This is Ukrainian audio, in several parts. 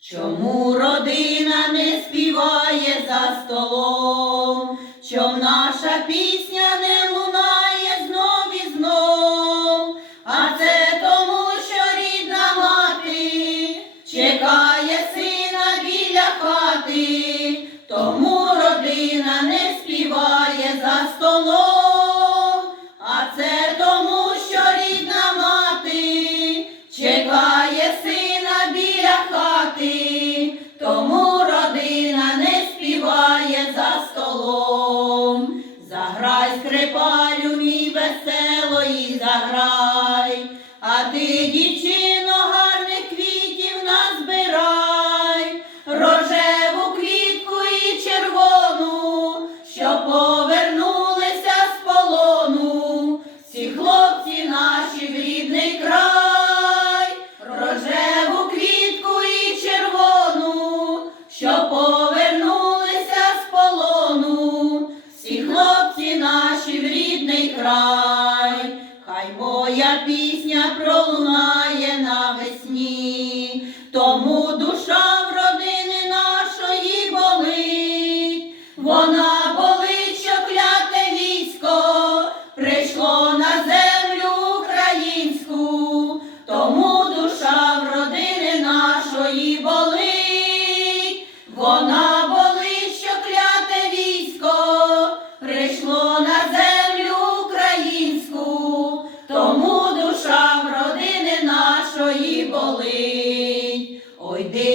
Чому родина не співає за столом, чом наша пісня не лунає знов і знов, а це тому, що рідна мати чекає сина біля хати, тому. Моя пісня пролунає нам.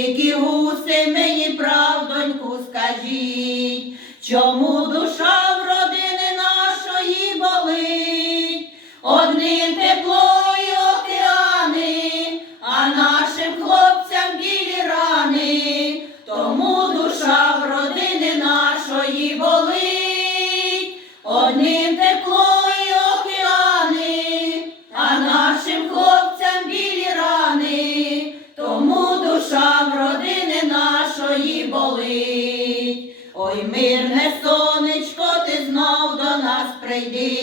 дикі гуси, мені правдоньку скажіть, чому душа? болить, ой, мирне сонечко, ти знов до нас прийди.